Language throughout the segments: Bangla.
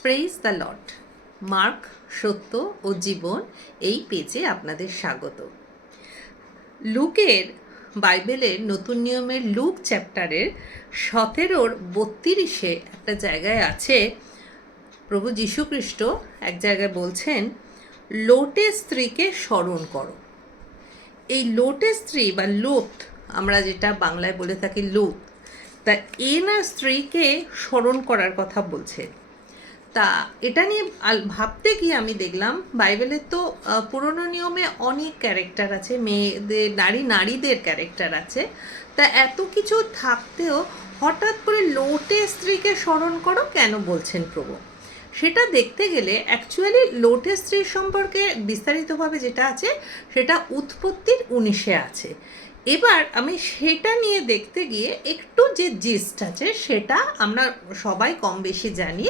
Praise the Lord. মার্ক, সত্য ও জীবন এই পেজে আপনাদের স্বাগত। লুকের বাইবেলের নতুন নিয়মের লুক চ্যাপ্টারের 17:32 একটা জায়গায় আছে, প্রভু যীশুখ্রিস্ট এক জায়গায় বলছেন, লোটের স্ত্রীকে স্মরণ করো। এই লোটের স্ত্রী বা লোত, আমরা যেটা বাংলায় বলে থাকি লোত, তা এনার স্ত্রীকে স্মরণ করার কথা বলছে। তা এটা নিয়ে ভাবতে গিয়ে আমি দেখলাম বাইবেলের তো পুরনো নিয়মে অনেক ক্যারেক্টার আছে, মেয়েদের নারীদের ক্যারেক্টার আছে। তা এত কিছু থাকতেও হঠাৎ করে লোটের স্ত্রীকে স্মরণ করো কেন বলছেন প্রভু? সেটা দেখতে গেলে অ্যাকচুয়ালি লোটের স্ত্রীর সম্পর্কে বিস্তারিতভাবে যেটা আছে সেটা উৎপত্তির 19-এ আছে। এবার আমি সেটা নিয়ে দেখতে গিয়ে একটু যে জিস্ট আছে সেটা আমরা সবাই কম বেশি জানি।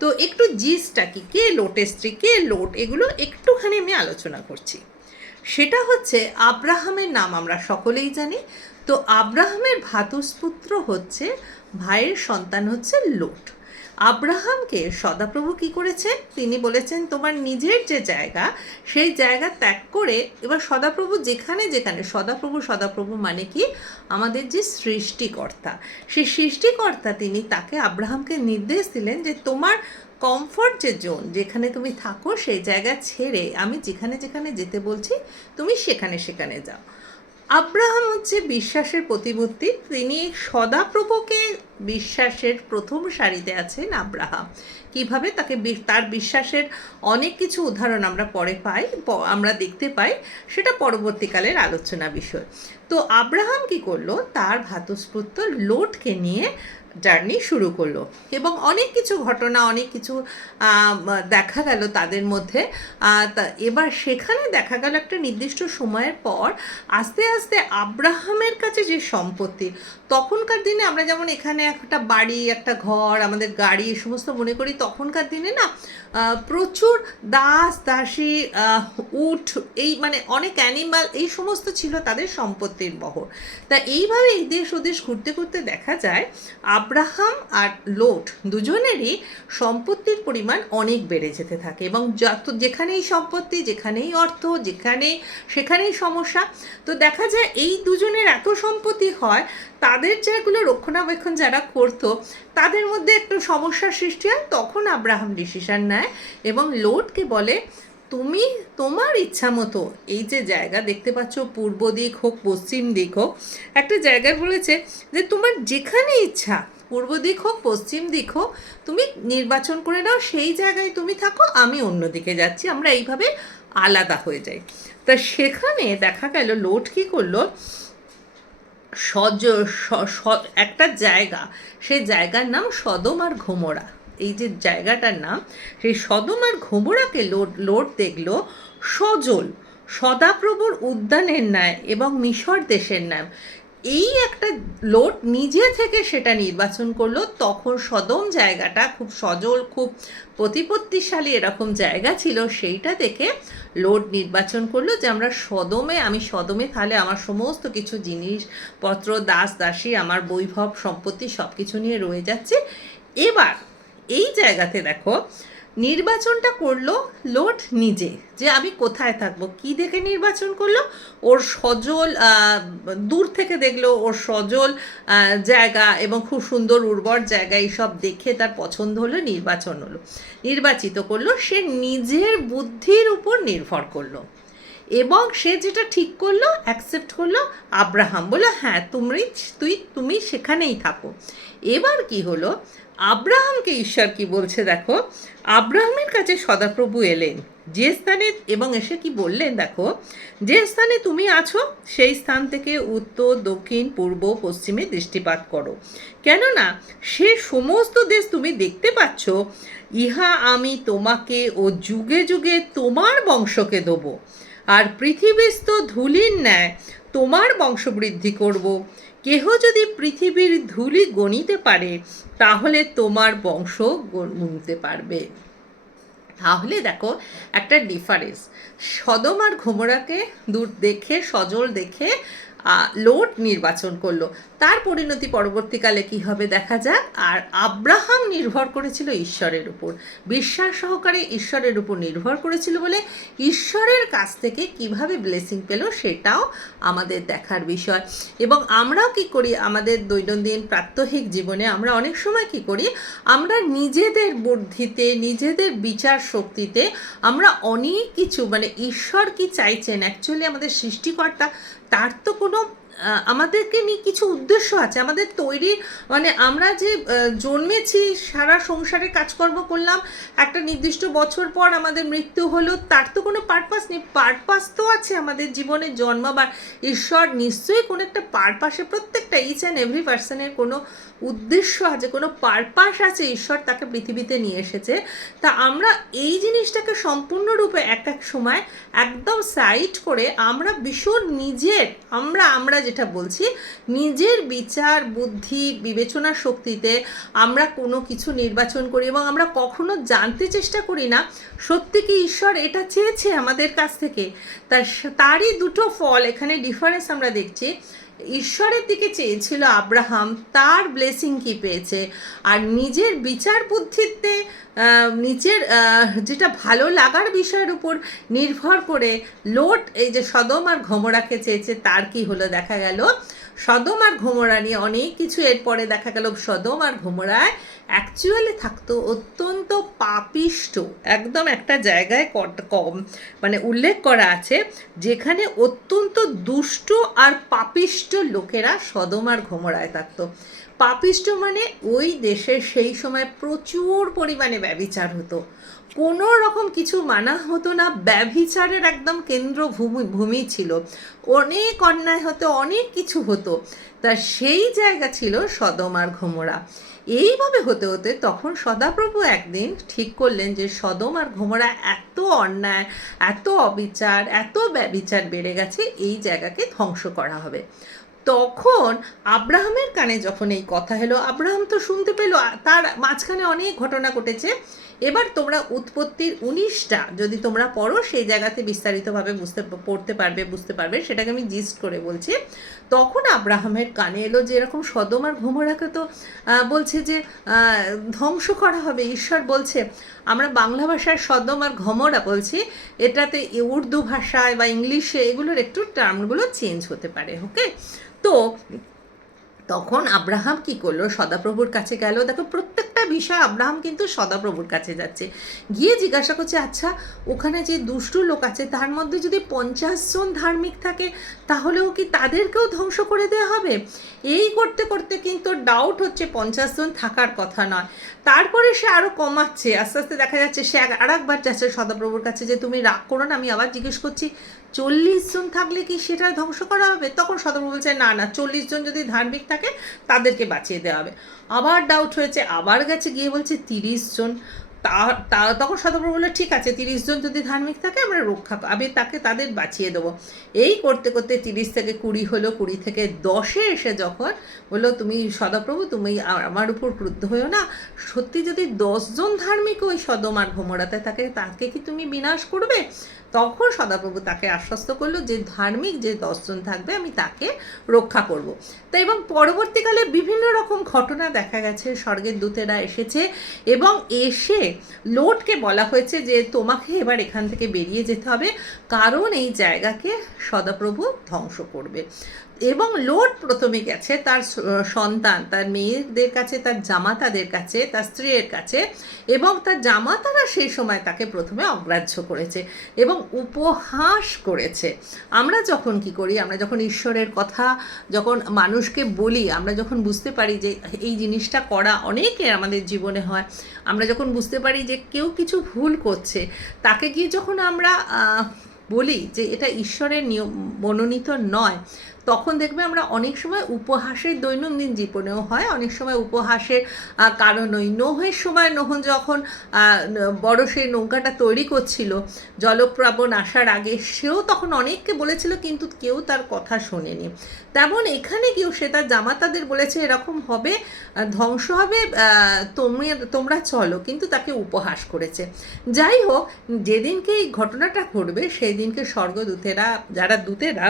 তো একটু জিস্টটা কি, কে লোটের স্ত্রী, কে লোট, এগুলো একটুখানি আমি আলোচনা করছি। সেটা হচ্ছে আব্রাহামের নাম আমরা সকলেই জানি। তো আব্রাহামের ভ্রাতুষ্পুত্র হচ্ছে, ভাইয়ের সন্তান হচ্ছে লোট। আব্রাহামকে সদাপ্রভু কি করেছেন? তিনি বলেছেন তোমার নিজের যে জায়গা সেই জায়গা ত্যাগ করে, এবার সদাপ্রভু যেখানে যেখানে, সদাপ্রভু মানে কি, আমাদের যে সৃষ্টিকর্তা, সেই সৃষ্টিকর্তা তিনি তাকে আব্রাহামকে নির্দেশ দিলেন যে তোমার কমফর্ট যে জোন, যেখানে তুমি থাকো সেই জায়গা ছেড়ে আমি যেখানে যেখানে যেতে বলছি তুমি সেখানে সেখানে যাও। আব্রাহাম হচ্ছে বিশ্বাসের প্রতিমূর্তি। তিনি সদাপ্রভুকে বিশ্বাসের প্রথম সারিতে আছেন আব্রাহাম। কিভাবে তাকে, তার বিশ্বাসের অনেক কিছু উদাহরণ আমরা পরে পাই, আমরা দেখতে পাই, সেটা পরবর্তীকালের আলোচনা বিষয়। তো আব্রাহাম কি করলো, তার ভ্রাতুষ্পুত্র লোটকে নিয়ে জার্নি শুরু করলো এবং অনেক কিছু ঘটনা, অনেক কিছু দেখা গেল তাদের মধ্যে। তা এবার সেখানে দেখা গেল একটা নির্দিষ্ট সময়ের পর আস্তে আস্তে আব্রাহামের কাছে যে সম্পত্তি, তখনকার দিনে আমরা যেমন এখানে একটা বাড়ি, একটা ঘর, আমাদের গাড়ি, এই সমস্ত মনে করি, তখনকার দিনে না প্রচুর দাস দাসী, উট, এই মানে অনেক অ্যানিমাল, এই সমস্ত ছিল তাদের সম্পত্তির বহর। তা এইভাবে এই দেশ ওদেশ ঘুরতে ঘুরতে দেখা যায় আব্রাহাম আর লোট দুজনেরই সম্পত্তির পরিমাণ অনেক বেড়ে যেতে থাকে এবং যেখানেই সম্পত্তি, যেখানেই অর্থ, সেখানেই সমস্যা। তো দেখা যায় এই দুজনের এত সম্পত্তি হয়, তাদের যেগুলো রক্ষণাবেক্ষণ যারা করতো তাদের মধ্যে একটু সমস্যার সৃষ্টি হয়। তখন আব্রাহাম ডিসিশন নেয় এবং লোটকে বলে, তুমি তোমার ইচ্ছা মতো এই যে জায়গা দেখতে পাচ্ছ, পূর্ব দিক হোক পশ্চিম দিক হোক, একটা জায়গায় বলেছে যে তোমার যেখানে ইচ্ছা, পূর্ব দিক হোক পশ্চিম দিক হোক, তুমি নির্বাচন করে নাও, সেই জায়গায় তুমি থাকো, আমি অন্যদিকে যাচ্ছি, আমরা এইভাবে আলাদা হয়ে যাই। তা সেখানে দেখা গেল লোট কী করলো, একটা জায়গা, সেই জায়গার নাম সদম আর গমোরা, এই যে জায়গাটার নাম, সেই সদম আর গমোরাকে লোট দেখল সজল, সদাপ্রভুর উদ্যানের ন্যায় এবং মিশর দেশের ন্যায়। এই একটা লোট নিজে থেকে সেটা নির্বাচন করলো। তখন সদম জায়গাটা খুব সজল, খুব প্রতিপত্তিশালী এরকম জায়গা ছিল, সেইটা দেখে লোট নির্বাচন করলো যে আমি সদমে তাহলে আমার সমস্ত কিছু জিনিসপত্র, দাস দাসী, আমার বৈভব সম্পত্তি সব কিছু নিয়ে রয়ে যাচ্ছে। এবার এই জায়গাতে দেখো নির্বাচনটা করলো লোট নিজে, যে আমি কোথায় থাকবো। কি দেখে নির্বাচন করলো? ওর সজল, দূর থেকে দেখলো ওর সজল জায়গা এবং খুব সুন্দর উর্বর জায়গা, এইসব দেখে তার পছন্দ হলো, নির্বাচিত করলো। সে নিজের বুদ্ধির উপর নির্ভর করলো এবং সে যেটা ঠিক করলো, অ্যাকসেপ্ট করলো। আব্রাহাম বললো, হ্যাঁ তুমি সেখানেই থাকো। এবার কি হলো, আব্রাহামকে ঈশ্বর কি বলছে দেখো, আব্রাহামের কাছে সদাপ্রভু এলেন যে স্থানে, এবং এসে কি বললেন দেখো, যে স্থানে তুমি আছো সেই স্থান থেকে উত্তর, দক্ষিণ, পূর্ব, পশ্চিমে দৃষ্টিপাত করো, কেননা সে সমস্ত দেশ তুমি দেখতে পাচ্ছ, ইহা আমি তোমাকে ও যুগে যুগে তোমার বংশকে দেবো, আর পৃথিবীস্থ ধূলির ন্যায় তোমার বংশবৃদ্ধি করব। কেহ যদি পৃথিবীর ধূলি গণিতে পারে তাহলে তোমার বংশ গুনতে পারবে। তাহলে দেখো একটা ডিফারেন্স, সদম আর গমোরাকে দূর দেখে, সজল দেখে লোট নির্বাচন করলো। তার পরিণতি পরবর্তীকালে কি হবে দেখা যাক। আর আব্রাহাম নির্ভর করেছিল ঈশ্বরের উপর, বিশ্বাস সহকারে ঈশ্বরের উপর নির্ভর করেছিল বলে ঈশ্বরের কাছ থেকে কিভাবে ব্লেসিং পেল সেটাও আমাদের দেখার বিষয়। এবং আমরাও কি করি আমাদের দৈনন্দিন প্রাত্যহিক জীবনে, আমরা অনেক সময় কি করি, আমরা নিজেদের বুদ্ধিতে, নিজেদের বিচার শক্তিতে আমরা অনেক কিছু, মানে ঈশ্বর কি চাইছেন, অ্যাকচুয়ালি আমাদের সৃষ্টিকর্তা তার তো কোনো আমাদেরকে নিয়ে কিছু উদ্দেশ্য আছে আমাদের তৈরি, মানে আমরা যে জন্মেছি, সারা সংসারে কাজকর্ম করলাম, একটা নির্দিষ্ট বছর পর আমাদের মৃত্যু হলো, তার তো কোনো পারপাস নেই। পারপাস তো আছে আমাদের জীবনে জন্মাবার। ঈশ্বর নিশ্চয়ই কোনো একটা পারপাসে, প্রত্যেকটা ইচ অ্যান্ড এভরি পার্সনের কোনো উদ্দেশ্য আছে, কোনো পারপাস আছে, ঈশ্বর তাকে পৃথিবীতে নিয়ে এসেছে। তা আমরা এই জিনিসটাকে সম্পূর্ণরূপে এক এক সময় একদম সাইড করে আমরা ভীষণ নিজের, আমরা যেটা বলছি নিজের বিচার বুদ্ধি বিবেচনা শক্তিতে আমরা কোনো কিছু নির্বাচন করি এবং আমরা কখনো জানতে চেষ্টা করি না সত্যি কি ঈশ্বর এটা চেয়েছে আমাদের কাছ থেকে। তারই দুটো ফল এখানে ডিফারেন্স আমরা দেখছি। ঈশ্বরের দিকে চেয়েছিল আব্রাহাম, তার ব্লেসিং কি পেয়েছে, আর নিজের বিচার বুদ্ধিতে নিজের যেটা ভালো লাগার বিষয়ের উপর নির্ভর করে লোট এই যে সদম আর গমোরাকে চেয়েছে, তার কি হলো দেখা গেল। সদম আর গমোরা নিয়ে অনেক কিছু এরপরে দেখা গেল। সদম আর গমোরায় অ্যাকচুয়ালি থাকতো অত্যন্ত পাপিষ্ট, একদম একটা জায়গায় কম মানে উল্লেখ করা আছে যেখানে অত্যন্ত দুষ্ট আর পাপিষ্ট লোকেরা সদম আর গমোরায় থাকতো। পাপিষ্ট মানে ওই দেশের সেই সময় প্রচুর পরিমাণে ব্যভিচার হতো, কোনো রকম কিছু মানা হতো না, ব্যভিচারের একদম কেন্দ্রভূমি ছিল, অনেক অন্যায় হতো, অনেক কিছু হতো। তা সেই জায়গা ছিল সদম আর গমোরা। এইভাবে হতে হতে তখন সদাপ্রভু একদিন ঠিক করলেন যে সদম আর গমোরা এত অন্যায়, এত অবিচার, এত ব্যভিচার বেড়ে গেছে, এই জায়গাকে ধ্বংস করা হবে। তখন আব্রাহামের কানে যখন এই কথা এলো, আব্রাহাম তো শুনতে পেল, তার মাঝখানে অনেক ঘটনা ঘটেছে। এবার তোমরা উৎপত্তির 19টা যদি তোমরা পড়ো সেই জায়গাতে বিস্তারিতভাবে বুঝতে পারবে, সেটাকে আমি জিস্ট করে বলছি। তখন আব্রাহামের কানে এলো যে এরকম সদম আর গমোরাকে তো বলছে যে ধ্বংস করা হবে। ঈশ্বর বলছে, আমরা বাংলা ভাষায় সদম আর গমোরা বলছি, এটাতে উর্দু ভাষায় বা ইংলিশে এগুলোর একটু টার্মগুলো চেঞ্জ হতে পারে, ওকে। তো তখন আব্রাহাম কি করলো, সদাপ্রভুর কাছে গেল। দেখো প্রত্যেকটা বিষয় আব্রাহাম কিন্তু সদাপ্রভুর কাছে যাচ্ছে, গিয়ে জিজ্ঞাসা করছে আচ্ছা ওখানে যে দুষ্টু লোক আছে তার মধ্যে যদি 50 জন ধার্মিক থাকে তাহলেও কি তাদেরকেও ধ্বংস করে দেওয়া হবে? এই করতে করতে কিন্তু ডাউট হচ্ছে 50 জন থাকার কথা নয়। তারপরে সে আরও কমাচ্ছে, আস্তে আস্তে দেখা যাচ্ছে সে আর একবার যাচ্ছে সদাপ্রভুর কাছে যে তুমি রাগ করো না, আমি আবার জিজ্ঞেস করছি 40 জন থাকলে কি সেটা ধ্বংস করা হবে? তখন সদাপ্রভু বলছে না 40 জন যদি ধার্মিক থাকে তাদেরকে বাঁচিয়ে দেওয়া হবে। আবার ডাউট হয়েছে, আবার গেছে, গিয়ে বলছে 30 জন। তখন সদাপ্রভু বললো ঠিক আছে 30 জন যদি ধার্মিক থাকে আমরা আমি তাদের বাঁচিয়ে দেবো। এই করতে করতে 30 থেকে 20 হলো, 20 থেকে 10-এ এসে যখন বললো তুমি সদাপ্রভু তুমি আমার উপর ক্রুদ্ধ হয়েও না, সত্যি যদি 10 জন ধার্মিক ওই সদম আর গমোরাতে থাকে তাকে কি তুমি বিনাশ করবে? তখন সদাপ্রভু তাকে আশ্বস্ত করলো যে ধার্মিক যে 10 জন থাকবে আমি তাকে রক্ষা করব। তাই এবং পরবর্তীকালে বিভিন্ন রকম ঘটনা দেখা গেছে, স্বর্গের দূতেরা এসেছে এবং এসে লোটকে বলা হয়েছে যে তোমাকে এবার এখান থেকে বেরিয়ে যেতে হবে, কারণ এই জায়গাকে সদাপ্রভু ধ্বংস করবে। এবং লোট প্রথমে গেছে তার সন্তান, তার মেয়েদের কাছে, তার জামাতাদের কাছে, তার স্ত্রীর কাছে, এবং তার জামাতারা সেই সময় তাকে প্রথমে অগ্রাহ্য করেছে এবং উপহাস করেছে। আমরা যখন কি করি, আমরা যখন ঈশ্বরের কথা যখন মানুষকে বলি, আমরা যখন বুঝতে পারি যে এই জিনিসটা করা অনেকের আমাদের জীবনে হয়, আমরা যখন বুঝতে পারি যে কেউ কিছু ভুল করছে, তাকে গিয়ে যখন আমরা বলি যে এটা ঈশ্বরের নিয়ম মনোনীত নয়, তখন দেখবে আমরা অনেক সময় উপহাসের দৈনন্দিন জীবনেও হয়, অনেক সময় উপহাসের কারণ ওই নোহের সময় নোহ যখন বড় সেই নৌকাটা তৈরি করছিল জলপ্লাবন আসার আগে, সেও তখন অনেককে বলেছিল কিন্তু কেউ তার কথা শোনেনি। তেমন এখানে কেউ সে তার জামাতাদের বলেছে এরকম হবে, ধ্বংস হবে, তোমরা চলো, কিন্তু তাকে উপহাস করেছে। যাই হোক, যেদিনকে এই ঘটনাটা ঘটবে সেই দিনকে স্বর্গদূতেরা, যারা দূতেরা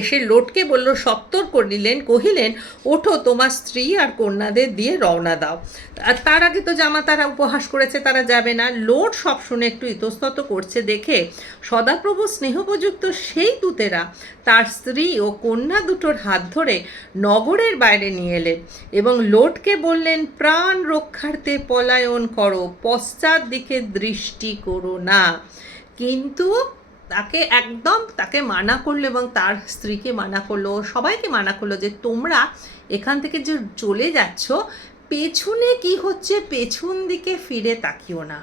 এসে লোটকে বলল, সত্তর কহিলেন, ওঠো, তোমার স্ত্রী আর কন্যাদের দিয়ে রওনা দাও। আর তার আগে তো তারা উপহাস করেছে, তারা যাবে না। লোট সব শুনে একটু ইতস্তত করছে দেখে সদাপ্রভু স্নেহোপযুক্ত সেই দূতেরা তার স্ত্রী ও কন্যা দুটোর হাত ধরে নগরের বাইরে নিয়ে এলেন এবং লোটকে বললেন, প্রাণ রক্ষার্থে পলায়ন করো, পশ্চাৎ দিকে দৃষ্টি করো না। কিন্তু তাকে মানা করলো এবং তার স্ত্রীকে মানা করলো, সবাইকে মানা করলো যে তোমরা এখান থেকে যে চলে যাচ্ছ, পেছনে কি হচ্ছে পেছন দিকে ফিরে তাকিও না,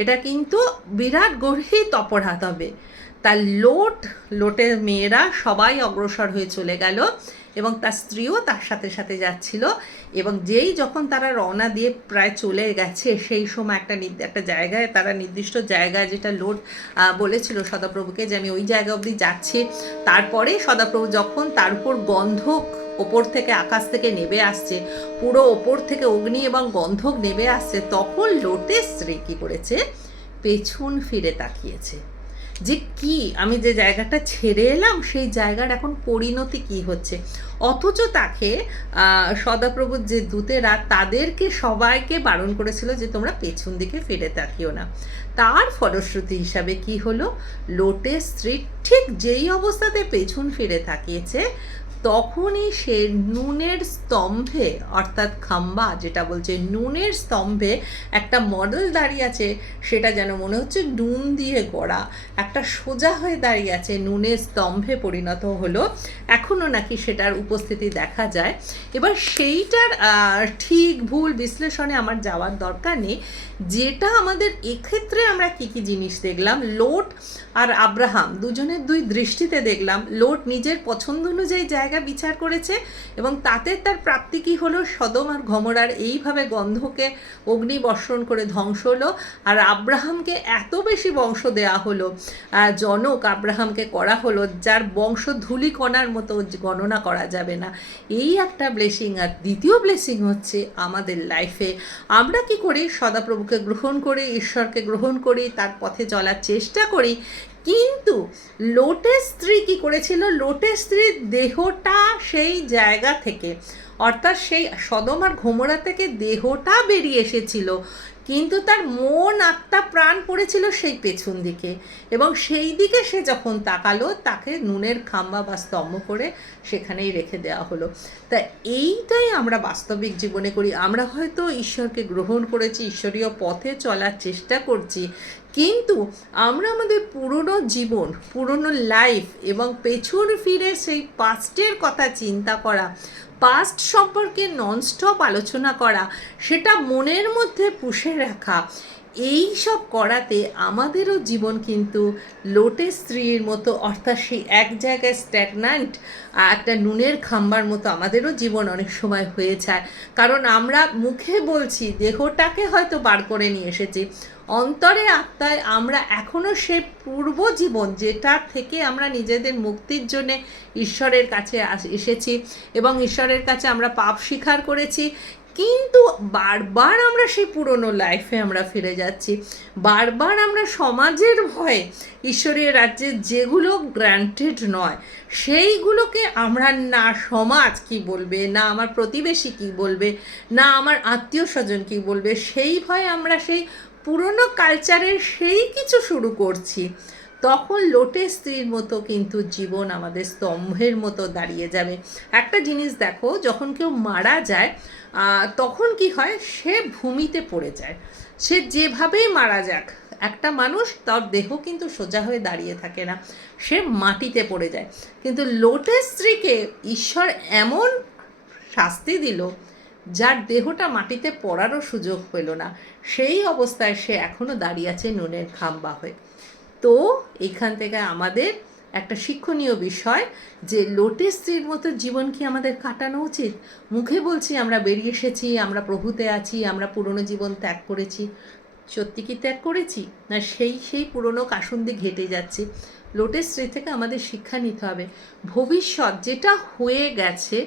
এটা কিন্তু বিরাট গভীর অপরাধ হবে। তার লোটের মেয়েরা সবাই অগ্রসর হয়ে চলে গেল এবং তার স্ত্রীও তার সাথে সাথে যাচ্ছিল। এবং যখন তারা রওনা দিয়ে প্রায় চলে গেছে, সেই সময় একটা জায়গায়, তারা নির্দিষ্ট জায়গায়, যেটা লোট বলেছিল সদাপ্রভুকে যে আমি ওই জায়গা অবধি যাচ্ছি, তারপরে সদাপ্রভু যখন তার উপর গন্ধক ওপর থেকে, আকাশ থেকে নেমে আসছে, পুরো ওপর থেকে অগ্নি এবং গন্ধক নেমে আসছে, তখন লোটের স্ত্রী কী করেছে, পেছন ফিরে তাকিয়েছে যে কি আমি যে জায়গাটা ছেড়ে এলাম সেই জায়গার এখন পরিণতি কি হচ্ছে। অথচ তাকে সদাপ্রভুর যে দূতেরা তাদেরকে সবাইকে বারণ করেছিল যে তোমরা পেছন দিকে ফিরে তাকিও না। তার ফলশ্রুতি হিসাবে কি হলো, লোটের স্ত্রী ঠিক যেই অবস্থাতে পেছন ফিরে তাকিয়েছে, তখনই সে নুনের স্তম্ভে, অর্থাৎ খাম্বা যেটা বলছে, নুনের স্তম্ভে একটা মডেল দাঁড়িয়ে আছে, সেটা যেন মনে হচ্ছে নুন দিয়ে গড়া, একটা সোজা হয়ে দাঁড়িয়ে আছে, নুনের স্তম্ভে পরিণত হলো। এখনও নাকি সেটার উপস্থিতি দেখা যায়। এবার সেইটার ঠিক ভুল বিশ্লেষণে আমার যাওয়ার দরকার নেই। যেটা আমাদের এক্ষেত্রে আমরা কী কী জিনিস দেখলাম, লোট আর আব্রাহাম দুজনের দুই দৃষ্টিতে দেখলাম, লোট নিজের পছন্দ অনুযায়ী জায়গা বিচার করেছে এবং তাতে তার প্রাপ্তি কী হলো, সদম আর গমরার এইভাবে গন্ধকে অগ্নি বর্ষণ করে ধ্বংস হলো। আর আব্রাহামকে এত বেশি বংশ দেয়া হলো, জনক আব্রাহামকে করা হলো, যার বংশ ধূলিকণার মতো গণনা করা যাবে না। এই একটা ব্লেসিং। আর দ্বিতীয় ব্লেসিং হচ্ছে আমাদের লাইফে আমরা কি করি, সদাপ্রভুকে গ্রহণ করি, ঈশ্বরকে গ্রহণ করি, তার পথে চলার চেষ্টা করি, কিন্তু লোটের স্ত্রী কি করেছিল, লোটের স্ত্রীর দেহটা সেই জায়গা থেকে, অর্থাৎ সেই সদম আর গমোরা থেকে দেহটা বেরিয়ে এসেছিল, কিন্তু তার মন, আত্মা, প্রাণ পড়েছিল সেই পেছন দিকে। এবং সেই দিকে সে যখন তাকালো, তাকে নুনের খাম্বা বা স্তম্ভ করে সেখানেই রেখে দেওয়া হলো। তা এইটাই আমরা বাস্তবিক জীবনে করি। আমরা হয়তো ঈশ্বরকে গ্রহণ করেছি, ঈশ্বরীয় পথে চলার চেষ্টা করছি, কিন্তু আমরা আমাদের পুরনো জীবন, পুরনো লাইফ এবং পেছন ফিরে সেই পাস্টের কথা চিন্তা করা, পাস্ট সম্পর্কে ননস্টপ আলোচনা করা, সেটা মনের মধ্যে পুষে রাখা, এই সব করাতে আমাদেরও জীবন কিন্তু লোটের স্ত্রীর মতো, অর্থাৎ সেই এক জায়গায় স্ট্যাগন্যান্ট একটা নুনের খাম্বার মতো আমাদেরও জীবন অনেক সময় হয়ে যায়। কারণ আমরা মুখে বলছি, দেহটাকে হয়তো বার করে নিয়ে এসেছি, অন্তরে আত্মায় আমরা এখনও সে পূর্ব জীবন, যেটা থেকে আমরা নিজেদের মুক্তির জন্যে ঈশ্বরের কাছে এসেছি এবং ঈশ্বরের কাছে আমরা পাপ স্বীকার করেছি, কিন্তু বারবার আমরা সেই পুরনো লাইফে আমরা ফিরে যাচ্ছি। বারবার আমরা সমাজের ভয়ে ঈশ্বরের রাজ্যে যেগুলো গ্র্যান্টেড নয় সেইগুলোকে আমরা, না সমাজ কি বলবে, না আমার প্রতিবেশী কি বলবে, না আমার আত্মীয় স্বজন কি বলবে, সেই ভয়ে আমরা সেই পুরনো কালচারের সেই কিছু শুরু করছি। তখন লোটের স্ত্রীর মতো কিন্তু জীবন আমাদের স্তম্ভের মতো দাঁড়িয়ে যাবে। একটা জিনিস দেখো, যখন কেউ মারা যায় তখন কি হয়, সে ভূমিতে পড়ে যায়। সে যেভাবেই মারা যাক, একটা মানুষ, তার দেহ কিন্তু সোজা হয়ে দাঁড়িয়ে থাকে না, সে মাটিতে পড়ে যায়। কিন্তু লোটের স্ত্রীকে ঈশ্বর এমন শাস্তি দিল, যার দেহটা মাটিতে পড়ারও সুযোগ পেল না, সেই অবস্থায় সে এখনও দাঁড়িয়ে আছে নুনের খাম্বা হয়ে। তো এখান থেকে আমাদের একটা শিক্ষণীয় বিষয় যে লোটের স্ত্রীর মতো জীবন কি আমাদের কাটানো উচিত? মুখে বলছি আমরা বেরিয়ে এসেছি, আমরা প্রভুতে আছি, আমরা পুরনো জীবন ত্যাগ করেছি, সত্যি কি ত্যাগ করেছি, না সেই পুরনো কাসুন্দি ঘেটে যাচ্ছি? লোটের স্ত্রী থেকে আমাদের শিক্ষা নিতে হবে। ভবিষ্যৎ যেটা হয়ে গেছে,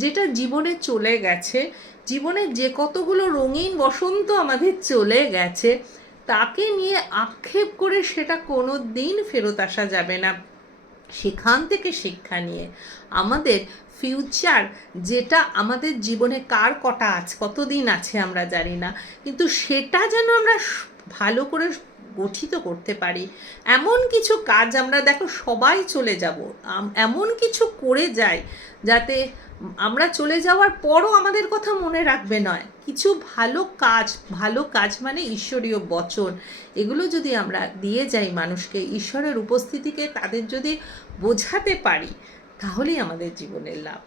যেটা জীবনে চলে গেছে, জীবনে যে কতগুলো রঙিন বসন্ত আমাদের চলে গেছে, তাকে নিয়ে আক্ষেপ করে সেটা কোনো দিন ফেরত আসা যাবে না। সেখান থেকে শিক্ষা নিয়ে আমাদের ফিউচার, যেটা আমাদের জীবনে কার কতদিন আছে আমরা জানি না, কিন্তু সেটা যেন আমরা ভালো করে গঠিত করতে পারি। এমন কিছু কাজ আমরা, দেখো সবাই চলে যাব, এমন কিছু করে যাই যাতে আমরা চলে যাওয়ার পরও আমাদের কথা মনে রাখবে নয়, কিছু ভালো কাজ মানে ঈশ্বরীয় বচন, এগুলো যদি আমরা দিয়ে যাই মানুষকে, ঈশ্বরের উপস্থিতিকে তাদের যদি বোঝাতে পারি, তাহলেই আমাদের জীবনের লাভ।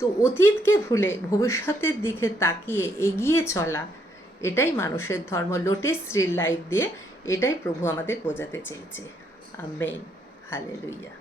তো অতীতকে ভুলে ভবিষ্যতের দিকে তাকিয়ে এগিয়ে চলা, এটাই মানুষের ধর্ম। লোটেস স্ত্রীর লাইফ দিয়ে এটাই প্রভু আমাদের বোঝাতে চেয়েছে। Amen, hallelujah.